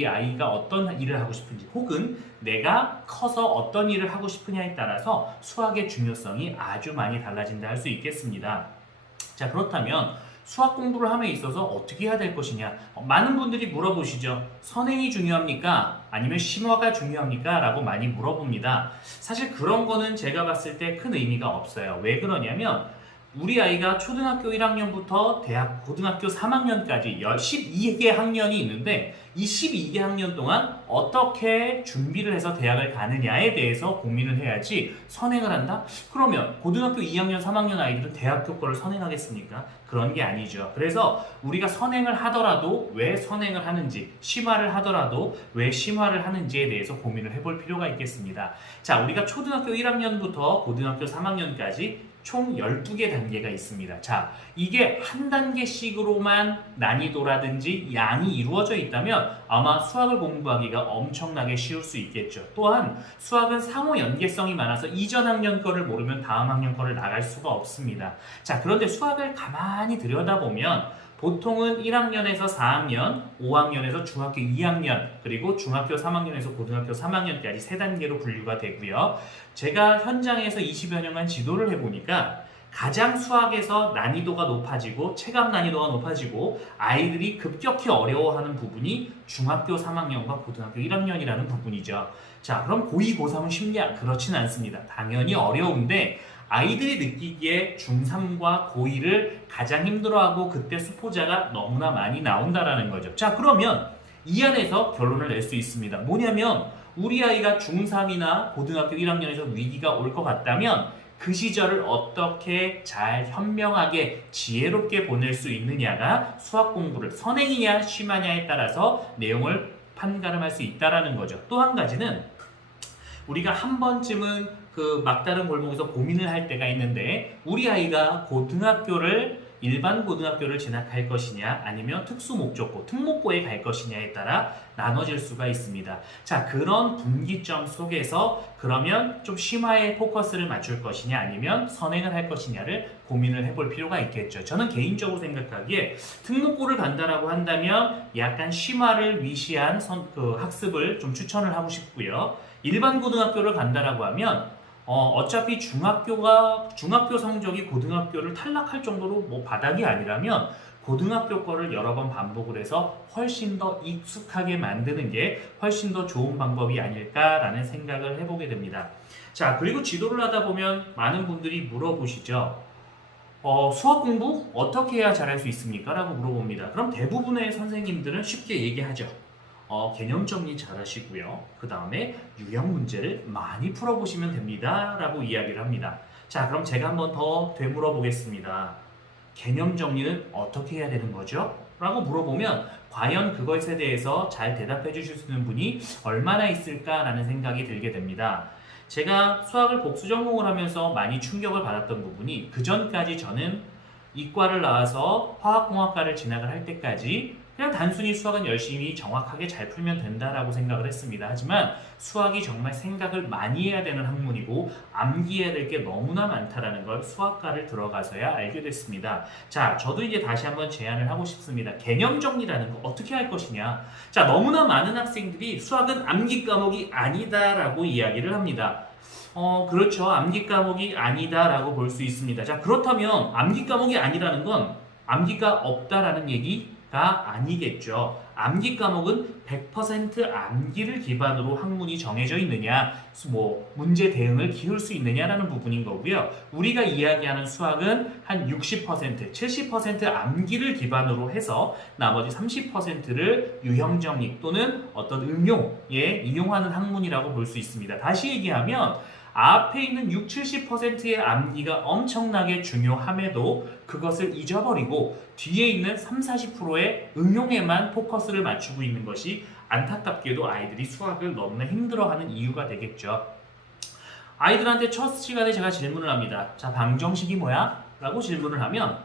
우리 아이가 어떤 일을 하고 싶은지 혹은 내가 커서 어떤 일을 하고 싶으냐에 따라서 수학의 중요성이 아주 많이 달라진다 할 수 있겠습니다. 자, 그렇다면 수학 공부를 함에 있어서 어떻게 해야 될 것이냐? 많은 분들이 물어보시죠. 선행이 중요합니까? 아니면 심화가 중요합니까? 라고 많이 물어봅니다. 사실 그런 거는 제가 봤을 때 큰 의미가 없어요. 왜 그러냐면 우리 아이가 초등학교 1학년부터 대학 고등학교 3학년까지 12개 학년이 있는데 이 12개 학년 동안 어떻게 준비를 해서 대학을 가느냐에 대해서 고민을 해야지 선행을 한다? 그러면 고등학교 2학년, 3학년 아이들은 대학교 거를 선행하겠습니까? 그런 게 아니죠. 그래서 우리가 선행을 하더라도 왜 선행을 하는지, 심화를 하더라도 왜 심화를 하는지에 대해서 고민을 해볼 필요가 있겠습니다. 자, 우리가 초등학교 1학년부터 고등학교 3학년까지 총 12개 단계가 있습니다. 자, 이게 한 단계씩으로만 난이도라든지 양이 이루어져 있다면 아마 수학을 공부하기가 엄청나게 쉬울 수 있겠죠. 또한 수학은 상호 연계성이 많아서 이전 학년 거를 모르면 다음 학년 거를 나갈 수가 없습니다. 자, 그런데 수학을 가만히 들여다보면 보통은 1학년에서 4학년, 5학년에서 중학교 2학년, 그리고 중학교 3학년에서 고등학교 3학년까지 세 단계로 분류가 되고요. 제가 현장에서 20여 년간 지도를 해보니까 가장 수학에서 난이도가 높아지고 체감 난이도가 높아지고 아이들이 급격히 어려워하는 부분이 중학교 3학년과 고등학교 1학년이라는 부분이죠. 자, 그럼 고2, 고3은 쉽냐? 그렇진 않습니다. 당연히 어려운데 아이들이 느끼기에 중3과 고2를 가장 힘들어하고 그때 수포자가 너무나 많이 나온다라는 거죠. 자, 그러면 이 안에서 결론을 낼 수 있습니다. 뭐냐면 우리 아이가 중3이나 고등학교 1학년에서 위기가 올 것 같다면 그 시절을 어떻게 잘 현명하게 지혜롭게 보낼 수 있느냐가 수학 공부를 선행이냐 심하냐에 따라서 내용을 판가름할 수 있다라는 거죠. 또 한 가지는 우리가 한 번쯤은 그 막다른 골목에서 고민을 할 때가 있는데 우리 아이가 일반 고등학교를 진학할 것이냐 아니면 특수목적고, 특목고에 갈 것이냐에 따라 나눠질 수가 있습니다. 자, 그런 분기점 속에서 그러면 좀 심화에 포커스를 맞출 것이냐 아니면 선행을 할 것이냐를 고민을 해볼 필요가 있겠죠. 저는 개인적으로 생각하기에 특목고를 간다라고 한다면 약간 심화를 위시한 학습을 좀 추천을 하고 싶고요. 일반 고등학교를 간다라고 하면 어차피 중학교 성적이 고등학교를 탈락할 정도로 뭐 바닥이 아니라면 고등학교 거를 여러 번 반복을 해서 훨씬 더 익숙하게 만드는 게 훨씬 더 좋은 방법이 아닐까라는 생각을 해보게 됩니다. 자, 그리고 지도를 하다 보면 많은 분들이 물어보시죠. 수학 공부 어떻게 해야 잘할 수 있습니까? 라고 물어봅니다. 그럼 대부분의 선생님들은 쉽게 얘기하죠. 개념 정리 잘 하시고요. 그 다음에 유형 문제를 많이 풀어보시면 됩니다. 라고 이야기를 합니다. 자, 그럼 제가 한번 더 되물어 보겠습니다. 개념 정리는 어떻게 해야 되는 거죠? 라고 물어보면 과연 그것에 대해서 잘 대답해 주실 수 있는 분이 얼마나 있을까라는 생각이 들게 됩니다. 제가 수학을 복수 전공을 하면서 많이 충격을 받았던 부분이 그 전까지 저는 이과를 나와서 화학공학과를 진학을 할 때까지 그냥 단순히 수학은 열심히 정확하게 잘 풀면 된다라고 생각을 했습니다. 하지만 수학이 정말 생각을 많이 해야 되는 학문이고 암기해야 될 게 너무나 많다라는 걸 수학과를 들어가서야 알게 됐습니다. 자, 저도 이제 다시 한번 제안을 하고 싶습니다. 개념 정리라는 거 어떻게 할 것이냐. 자, 너무나 많은 학생들이 수학은 암기 과목이 아니다라고 이야기를 합니다. 그렇죠. 암기 과목이 아니다라고 볼 수 있습니다. 자, 그렇다면 암기 과목이 아니라는 건 암기가 없다라는 얘기가 아니겠죠. 암기 과목은 100% 암기를 기반으로 학문이 정해져 있느냐, 문제 대응을 기울 수 있느냐라는 부분인 거고요. 우리가 이야기하는 수학은 한 60%, 70% 암기를 기반으로 해서 나머지 30%를 유형 정리 또는 어떤 응용에 이용하는 학문이라고 볼 수 있습니다. 다시 얘기하면 앞에 있는 60, 70%의 암기가 엄청나게 중요함에도 그것을 잊어버리고 뒤에 있는 30, 40%의 응용에만 포커스를 맞추고 있는 것이 안타깝게도 아이들이 수학을 너무나 힘들어하는 이유가 되겠죠. 아이들한테 첫 시간에 제가 질문을 합니다. 자, 방정식이 뭐야? 라고 질문을 하면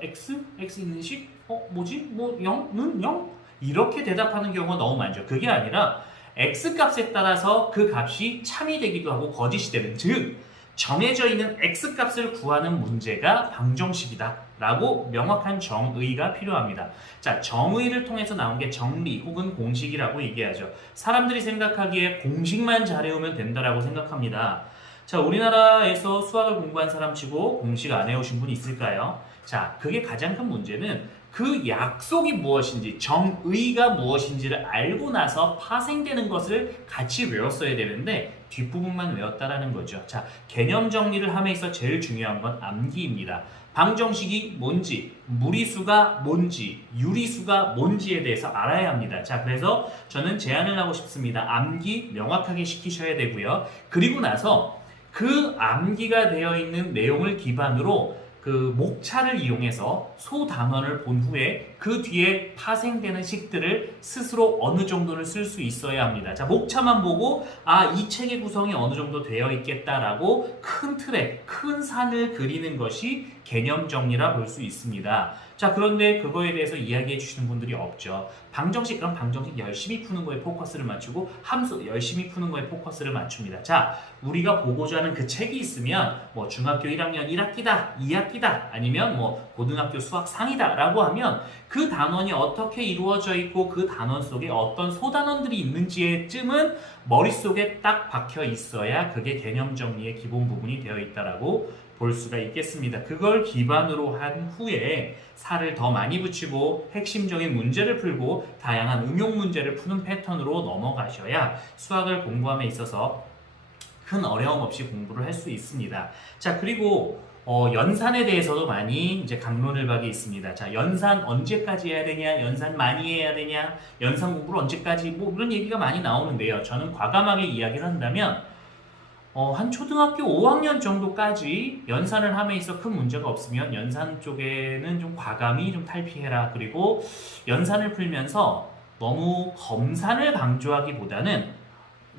x? x 있는 식? 뭐지? 0? 0? 이렇게 대답하는 경우가 너무 많죠. 그게 아니라 x 값에 따라서 그 값이 참이 되기도 하고 거짓이 되는, 즉 정해져 있는 x값을 구하는 문제가 방정식이다 라고 명확한 정의가 필요합니다. 자, 정의를 통해서 나온 게 정리 혹은 공식이라고 얘기하죠. 사람들이 생각하기에 공식만 잘 외우면 된다라고 생각합니다. 자, 우리나라에서 수학을 공부한 사람 치고 공식 안 외우신 분 있을까요? 자, 그게 가장 큰 문제는 그 약속이 무엇인지, 정의가 무엇인지를 알고 나서 파생되는 것을 같이 외웠어야 되는데 뒷부분만 외웠다라는 거죠. 자, 개념 정리를 함에 있어 제일 중요한 건 암기입니다. 방정식이 뭔지, 무리수가 뭔지, 유리수가 뭔지에 대해서 알아야 합니다. 자, 그래서 저는 제안을 하고 싶습니다. 암기 명확하게 시키셔야 되고요. 그리고 나서 그 암기가 되어 있는 내용을 기반으로 그 목차를 이용해서 소단원을 본 후에 그 뒤에 파생되는 식들을 스스로 어느 정도는 쓸 수 있어야 합니다. 자, 목차만 보고 이 책의 구성이 어느 정도 되어 있겠다라고 큰 틀에 큰 산을 그리는 것이 개념 정리라 볼 수 있습니다. 자, 그런데 그거에 대해서 이야기해 주시는 분들이 없죠. 그럼 방정식 열심히 푸는 거에 포커스를 맞추고 함수 열심히 푸는 거에 포커스를 맞춥니다. 자, 우리가 보고자 하는 그 책이 있으면 뭐 중학교 1학년 1학기다, 2학기다, 아니면 뭐 고등학교 수학 상이다 라고 하면 그 단원이 어떻게 이루어져 있고 그 단원 속에 어떤 소단원들이 있는지에쯤은 머릿속에 딱 박혀 있어야 그게 개념 정리의 기본 부분이 되어 있다라고 볼 수가 있겠습니다. 그걸 기반으로 한 후에 살을 더 많이 붙이고 핵심적인 문제를 풀고 다양한 응용 문제를 푸는 패턴으로 넘어가셔야 수학을 공부함에 있어서 큰 어려움 없이 공부를 할 수 있습니다. 자, 그리고 연산에 대해서도 많이 이제 강론을박이 있습니다. 자, 연산 언제까지 해야 되냐, 연산 많이 해야 되냐, 연산 공부를 언제까지, 뭐 이런 얘기가 많이 나오는데요. 저는 과감하게 이야기를 한다면 한 초등학교 5학년 정도까지 연산을 함에 있어 큰 문제가 없으면 연산 쪽에는 좀 과감히 좀 탈피해라. 그리고 연산을 풀면서 너무 검산을 강조하기보다는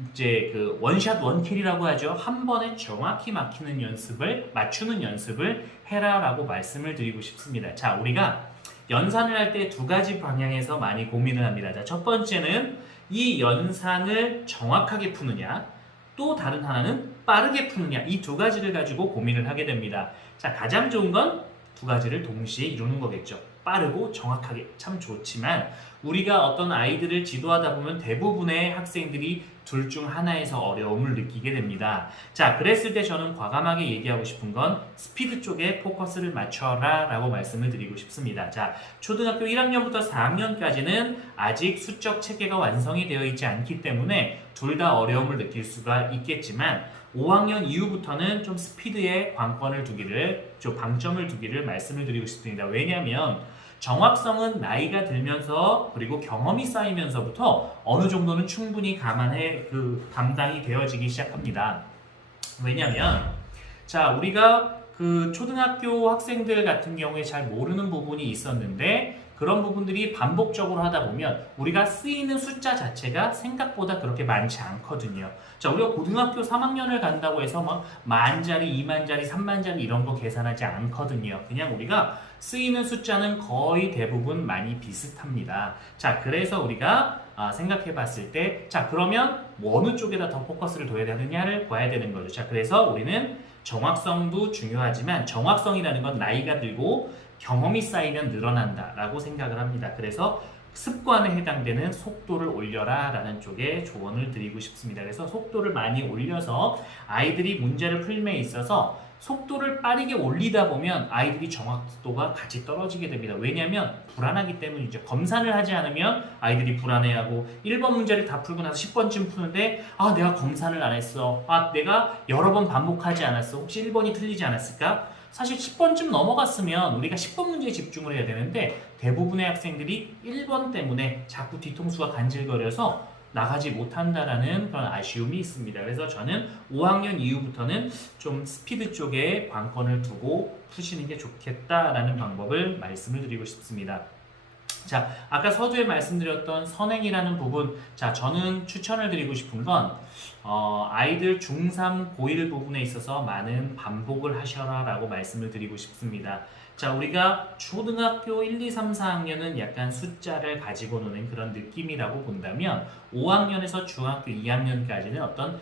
이제 그 원샷 원킬이라고 하죠. 한 번에 정확히 맞추는 연습을 해라라고 말씀을 드리고 싶습니다. 자, 우리가 연산을 할 때 두 가지 방향에서 많이 고민을 합니다. 자, 첫 번째는 이 연산을 정확하게 푸느냐, 또 다른 하나는 빠르게 푸느냐, 이 두 가지를 가지고 고민을 하게 됩니다. 자, 가장 좋은 건 두 가지를 동시에 이루는 거겠죠. 빠르고 정확하게 참 좋지만 우리가 어떤 아이들을 지도하다 보면 대부분의 학생들이 둘 중 하나에서 어려움을 느끼게 됩니다. 자, 그랬을 때 저는 과감하게 얘기하고 싶은 건 스피드 쪽에 포커스를 맞춰라 라고 말씀을 드리고 싶습니다. 자, 초등학교 1학년부터 4학년까지는 아직 수적 체계가 완성이 되어 있지 않기 때문에 둘 다 어려움을 느낄 수가 있겠지만 5학년 이후부터는 좀 스피드에 관건을 두기를, 좀 방점을 두기를 말씀을 드리고 싶습니다. 왜냐하면 정확성은 나이가 들면서 그리고 경험이 쌓이면서부터 어느 정도는 충분히 감당이 되어지기 시작합니다. 왜냐하면 자, 우리가 그 초등학교 학생들 같은 경우에 잘 모르는 부분이 있었는데 그런 부분들이 반복적으로 하다 보면 우리가 쓰이는 숫자 자체가 생각보다 그렇게 많지 않거든요. 자, 우리가 고등학교 3학년을 간다고 해서 막 10,000자리, 20,000자리, 30,000자리 이런 거 계산하지 않거든요. 그냥 우리가 쓰이는 숫자는 거의 대부분 많이 비슷합니다. 자, 그래서 우리가 생각해 봤을 때, 자, 그러면 어느 쪽에다 더 포커스를 둬야 되느냐를 봐야 되는 거죠. 자, 그래서 우리는 정확성도 중요하지만 정확성이라는 건 나이가 들고 경험이 쌓이면 늘어난다 라고 생각을 합니다. 그래서 습관에 해당되는 속도를 올려라 라는 쪽에 조언을 드리고 싶습니다. 그래서 속도를 많이 올려서 아이들이 문제를 풀림에 있어서 속도를 빠르게 올리다 보면 아이들이 정확도가 같이 떨어지게 됩니다. 왜냐하면 불안하기 때문이죠. 검산을 하지 않으면 아이들이 불안해하고 1번 문제를 다 풀고 나서 10번쯤 푸는데 내가 검산을 안 했어. 내가 여러 번 반복하지 않았어. 혹시 1번이 틀리지 않았을까? 사실 10번쯤 넘어갔으면 우리가 10번 문제에 집중을 해야 되는데 대부분의 학생들이 1번 때문에 자꾸 뒤통수가 간질거려서 나가지 못한다라는 그런 아쉬움이 있습니다. 그래서 저는 5학년 이후부터는 좀 스피드 쪽에 관건을 두고 푸시는 게 좋겠다라는 방법을 말씀을 드리고 싶습니다. 자, 아까 서두에 말씀드렸던 선행이라는 부분, 자, 저는 추천을 드리고 싶은 건 아이들 중3, 고1 부분에 있어서 많은 반복을 하셔라 라고 말씀을 드리고 싶습니다. 자, 우리가 초등학교 1, 2, 3, 4학년은 약간 숫자를 가지고 노는 그런 느낌이라고 본다면 5학년에서 중학교 2학년까지는 어떤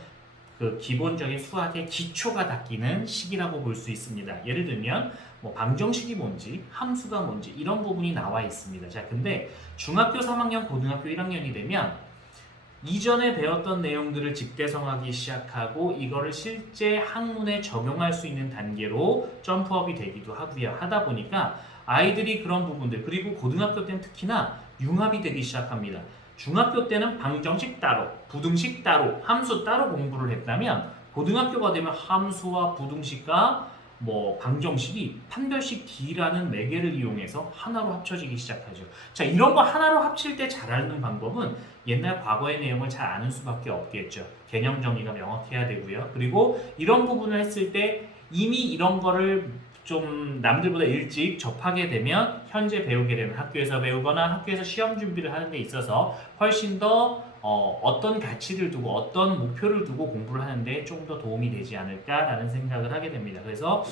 그 기본적인 수학의 기초가 닦이는 시기라고 볼 수 있습니다. 예를 들면 뭐 방정식이 뭔지, 함수가 뭔지 이런 부분이 나와 있습니다. 자, 근데 중학교 3학년, 고등학교 1학년이 되면 이전에 배웠던 내용들을 직대성하기 시작하고 이거를 실제 학문에 적용할 수 있는 단계로 점프업이 되기도 하고요. 하다 보니까 아이들이 그런 부분들, 그리고 고등학교 때는 특히나 융합이 되기 시작합니다. 중학교 때는 방정식 따로, 부등식 따로, 함수 따로 공부를 했다면 고등학교가 되면 함수와 부등식과 뭐 방정식이 판별식 D라는 매개를 이용해서 하나로 합쳐지기 시작하죠. 자, 이런 거 하나로 합칠 때 잘 아는 방법은 옛날 과거의 내용을 잘 아는 수밖에 없겠죠. 개념 정의가 명확해야 되고요. 그리고 이런 부분을 했을 때 이미 이런 거를 좀 남들보다 일찍 접하게 되면 현재 배우게 되는 학교에서 배우거나 학교에서 시험 준비를 하는 데 있어서 훨씬 더 어떤 가치를 두고 어떤 목표를 두고 공부를 하는데 좀 더 도움이 되지 않을까라는 생각을 하게 됩니다. 그래서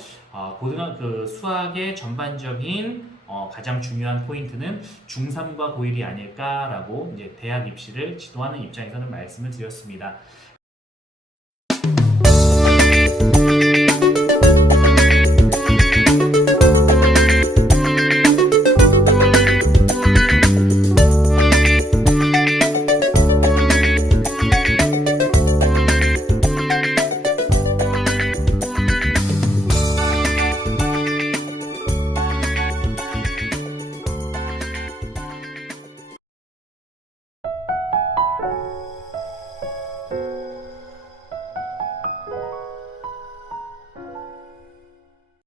고등학교 그 수학의 전반적인 가장 중요한 포인트는 중3과 고1이 아닐까라고 이제 대학 입시를 지도하는 입장에서는 말씀을 드렸습니다.